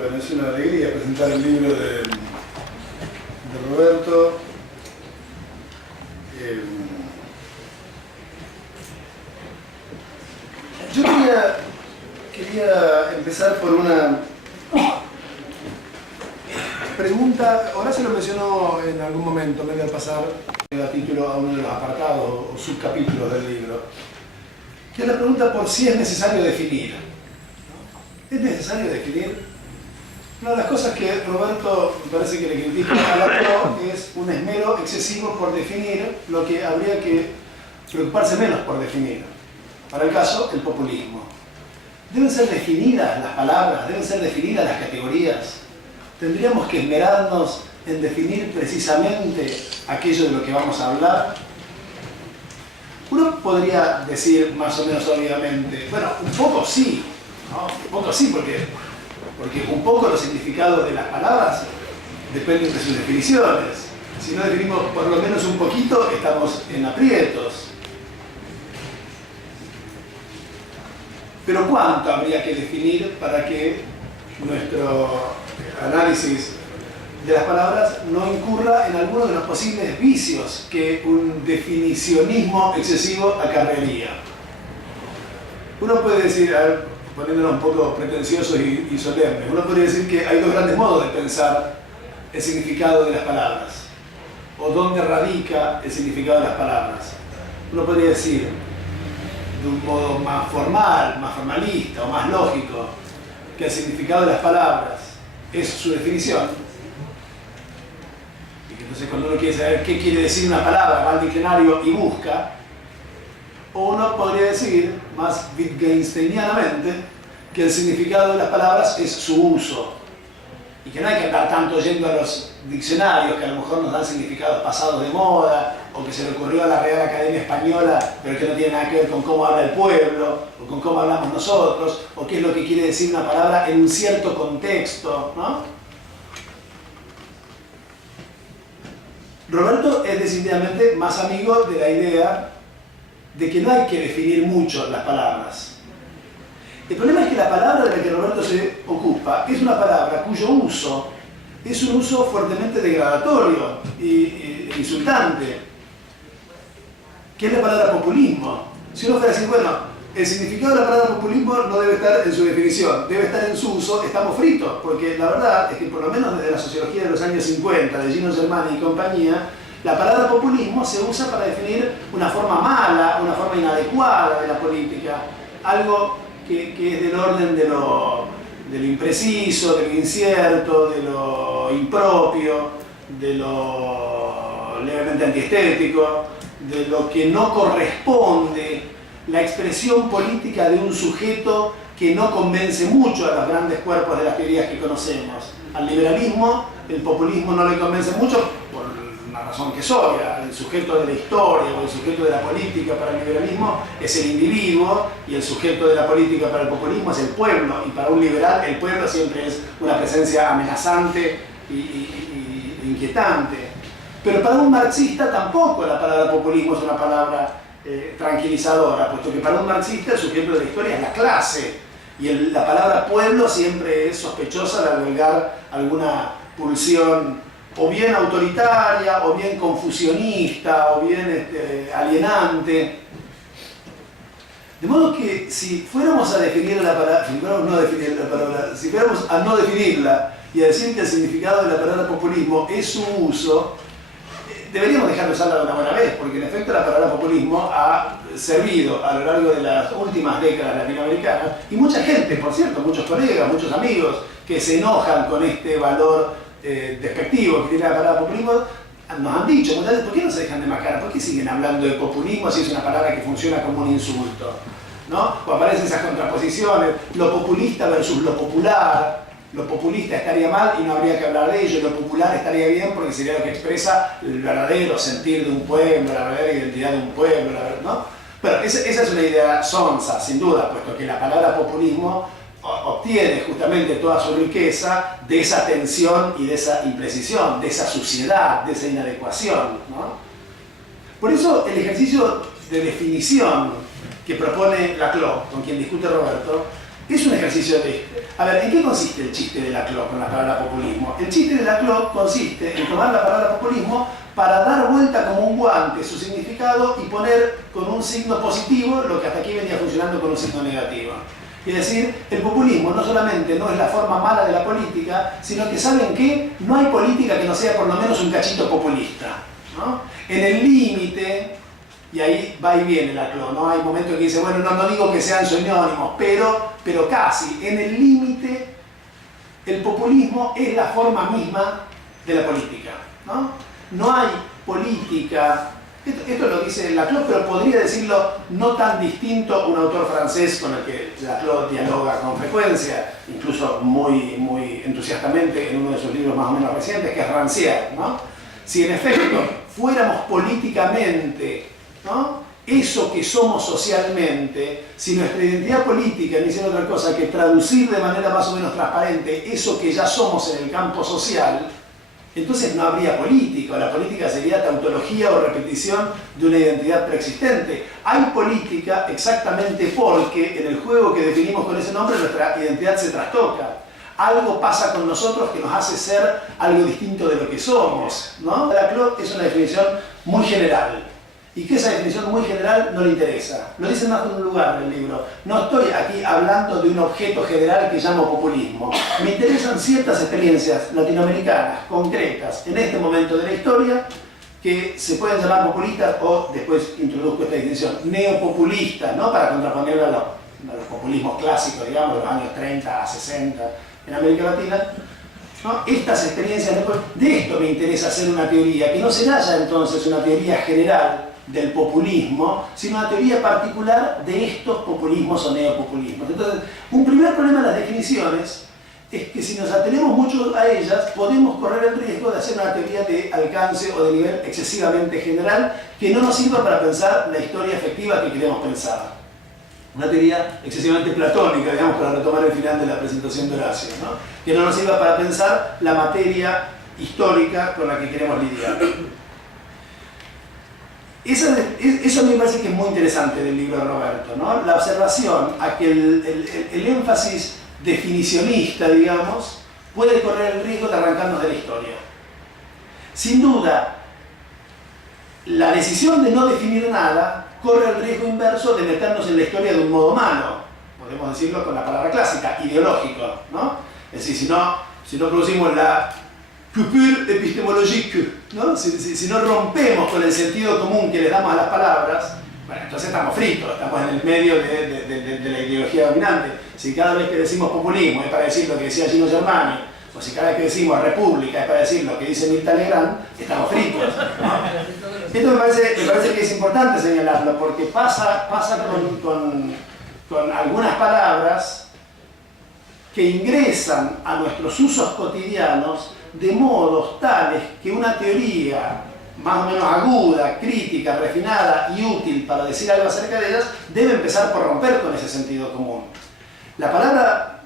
Bueno, es una alegría presentar el libro de Roberto. Yo quería empezar por una pregunta. Horacio lo mencionó en algún momento, medio al pasar, que da título a uno de los apartados o subcapítulos del libro, que es la pregunta por si es necesario definir. ¿Es necesario definir? Una de las cosas que Roberto me parece que le critica a Laclau es un esmero excesivo por definir lo que habría que preocuparse menos por definir. Para el caso, el populismo. ¿Deben ser definidas las palabras? ¿Deben ser definidas las categorías? ¿Tendríamos que esmerarnos en definir precisamente aquello de lo que vamos a hablar? Uno podría decir más o menos obviamente, bueno, un poco sí, ¿no? Un poco sí, porque un poco los significados de las palabras dependen de sus definiciones. Si no definimos por lo menos un poquito, estamos en aprietos. Pero ¿cuánto habría que definir para que nuestro análisis de las palabras no incurra en alguno de los posibles vicios que un definicionismo excesivo acarrearía? Uno puede decir, poniéndolo un poco pretencioso y solemne, uno podría decir que hay dos grandes modos de pensar el significado de las palabras, o dónde radica el significado de las palabras. Uno podría decir, de un modo más formal, más formalista o más lógico, que el significado de las palabras es su definición, y que entonces cuando uno quiere saber qué quiere decir una palabra, va al diccionario y busca. O uno podría decir, más wittgensteinianamente, que el significado de las palabras es su uso. Y que no hay que andar tanto yendo a los diccionarios que a lo mejor nos dan significados pasados de moda, o que se le ocurrió a la Real Academia Española, pero que no tiene nada que ver con cómo habla el pueblo, o con cómo hablamos nosotros, o qué es lo que quiere decir una palabra en un cierto contexto, ¿no? Roberto es decididamente más amigo de la idea de que no hay que definir mucho las palabras. El problema es que la palabra de la que Roberto se ocupa es una palabra cuyo uso es un uso fuertemente degradatorio e insultante, que es la palabra populismo. Si uno fuera a decir, bueno, el significado de la palabra populismo no debe estar en su definición, debe estar en su uso, estamos fritos, porque la verdad es que por lo menos desde la sociología de los años 50, de Gino Germani y compañía, la palabra populismo se usa para definir una forma mala, una forma inadecuada de la política, algo que es del orden de lo impreciso, de lo incierto, de lo impropio, de lo levemente antiestético, de lo que no corresponde, la expresión política de un sujeto que no convence mucho a los grandes cuerpos de las teorías que conocemos. Al liberalismo, el populismo no le convence mucho por una razón que es obvia. El sujeto de la historia o el sujeto de la política para el liberalismo es el individuo, y el sujeto de la política para el populismo es el pueblo, y para un liberal el pueblo siempre es una presencia amenazante y inquietante. Pero para un marxista tampoco la palabra populismo es una palabra tranquilizadora, puesto que para un marxista el sujeto de la historia es la clase, y la palabra pueblo siempre es sospechosa de albergar alguna pulsión o bien autoritaria, o bien confusionista, o bien alienante. De modo que si fuéramos a definir la palabra, si fuéramos a no definirla y a decir que el significado de la palabra populismo es su uso, deberíamos dejar de usarla de una buena vez, porque en efecto la palabra populismo ha servido a lo largo de las últimas décadas latinoamericanas, y mucha gente, por cierto, muchos colegas, muchos amigos, que se enojan con este valor despectivo que tiene la palabra populismo, nos han dicho muchas veces, ¿por qué no se dejan de mascarar? ¿Por qué siguen hablando de populismo si es una palabra que funciona como un insulto? ¿No? O aparecen esas contraposiciones, lo populista versus lo popular. Lo populista estaría mal y no habría que hablar de ello, lo popular estaría bien porque sería lo que expresa el verdadero sentir de un pueblo, la verdadera identidad de un pueblo, ¿no? Pero esa es una idea sonsa, sin duda, puesto que la palabra populismo obtiene justamente toda su riqueza de esa tensión y de esa imprecisión, de esa suciedad, de esa inadecuación, ¿no? Por eso el ejercicio de definición que propone Laclau, con quien discute Roberto, es un ejercicio de... A ver, ¿en qué consiste el chiste de Laclau con la palabra populismo? El chiste de Laclau consiste en tomar la palabra populismo para dar vuelta como un guante su significado y poner con un signo positivo lo que hasta aquí venía funcionando con un signo negativo. Es decir, el populismo no solamente no es la forma mala de la política, sino que ¿saben qué? No hay política que no sea por lo menos un cachito populista, ¿no? En el límite, y ahí va y viene Laclau, ¿no? Hay momentos que dice, bueno, no digo que sean sinónimos, pero casi, en el límite, el populismo es la forma misma de la política, ¿no? No hay política, esto lo dice Laclau, pero podría decirlo no tan distinto un autor francés con el que Laclau dialoga con frecuencia, incluso muy entusiastamente en uno de sus libros más o menos recientes, que es Rancière, ¿no? Si en efecto fuéramos políticamente, ¿no?, eso que somos socialmente, si nuestra identidad política no hiciera otra cosa que traducir de manera más o menos transparente eso que ya somos en el campo social, entonces no habría política, la política sería tautología o repetición de una identidad preexistente. Hay política exactamente porque en el juego que definimos con ese nombre nuestra identidad se trastoca. Algo pasa con nosotros que nos hace ser algo distinto de lo que somos, ¿no? Laclau es una definición muy general. Y que esa definición muy general no le interesa. Lo dice en más de un lugar en el libro. No estoy aquí hablando de un objeto general que llamo populismo. Me interesan ciertas experiencias latinoamericanas, concretas, en este momento de la historia, que se pueden llamar populistas o, después introduzco esta distinción, neopopulistas, ¿no? Para contraponerla a los populismos clásicos, digamos, de los años 30 a 60 en América Latina. ¿No? Estas experiencias, de esto me interesa hacer una teoría, que no será ya entonces una teoría general del populismo, sino una teoría particular de estos populismos o neopopulismos. Entonces, un primer problema de las definiciones es que si nos atenemos mucho a ellas, podemos correr el riesgo de hacer una teoría de alcance o de nivel excesivamente general que no nos sirva para pensar la historia efectiva que queremos pensar. Una teoría excesivamente platónica, digamos, para retomar el final de la presentación de Horacio, ¿no? Que no nos sirva para pensar la materia histórica con la que queremos lidiar. Eso me parece que es muy interesante del libro de Roberto, ¿no? La observación a que el énfasis definicionista, digamos, puede correr el riesgo de arrancarnos de la historia. Sin duda, la decisión de no definir nada corre el riesgo inverso de meternos en la historia de un modo malo, podemos decirlo con la palabra clásica, ideológico, ¿no? Es decir, si no producimos la coupure epistémologique, ¿no? Si no rompemos con el sentido común que le damos a las palabras, bueno, entonces estamos fritos, estamos en el medio de la ideología dominante. Si cada vez que decimos populismo es para decir lo que decía Gino Germani, o si cada vez que decimos república es para decir lo que dice Mirta Legrand, estamos fritos, ¿no? Esto me parece que es importante señalarlo, porque pasa con algunas palabras que ingresan a nuestros usos cotidianos de modos tales que una teoría más o menos aguda, crítica, refinada y útil para decir algo acerca de ellas, debe empezar por romper con ese sentido común. La palabra,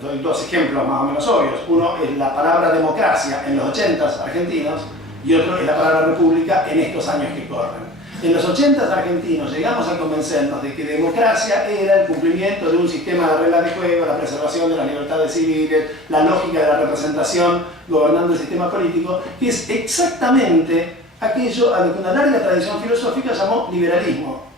doy dos ejemplos más o menos obvios. Uno es la palabra democracia en los 80s argentinos y otro es la palabra república en estos años que corren. En los 80s argentinos llegamos a convencernos de que democracia era el cumplimiento de un sistema de reglas de juego, la preservación de las libertades civiles, la lógica de la representación gobernando el sistema político, que es exactamente aquello a lo que una larga tradición filosófica llamó liberalismo.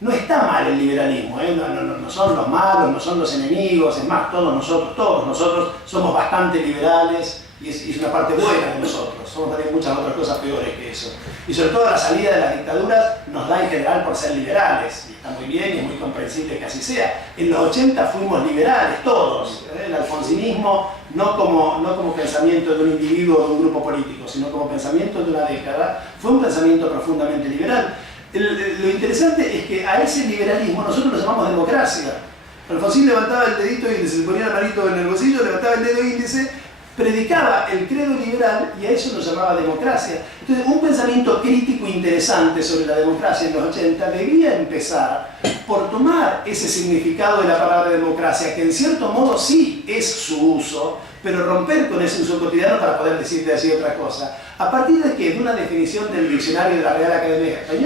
No está mal el liberalismo, ¿eh? No son los malos, no son los enemigos, es más, todos nosotros somos bastante liberales y es una parte buena de nosotros. Somos también muchas otras cosas peores que eso. Y sobre todo la salida de las dictaduras nos da en general por ser liberales, y está muy bien y es muy comprensible que así sea. En los 80 fuimos liberales, todos. El alfonsinismo no como pensamiento de un individuo o de un grupo político, sino como pensamiento de una década, fue un pensamiento profundamente liberal. Lo interesante es que a ese liberalismo nosotros lo llamamos democracia. Alfonsín levantaba el dedito índice, se ponía la manito en el bolsillo, levantaba el dedo índice, predicaba el credo liberal y a eso lo llamaba democracia. Entonces, un pensamiento crítico interesante sobre la democracia en los 80 debía empezar por tomar ese significado de la palabra democracia, que en cierto modo sí es su uso, pero romper con ese uso cotidiano para poder decir de así otra cosa. ¿A partir de qué? De una definición del diccionario de la Real Academia Española.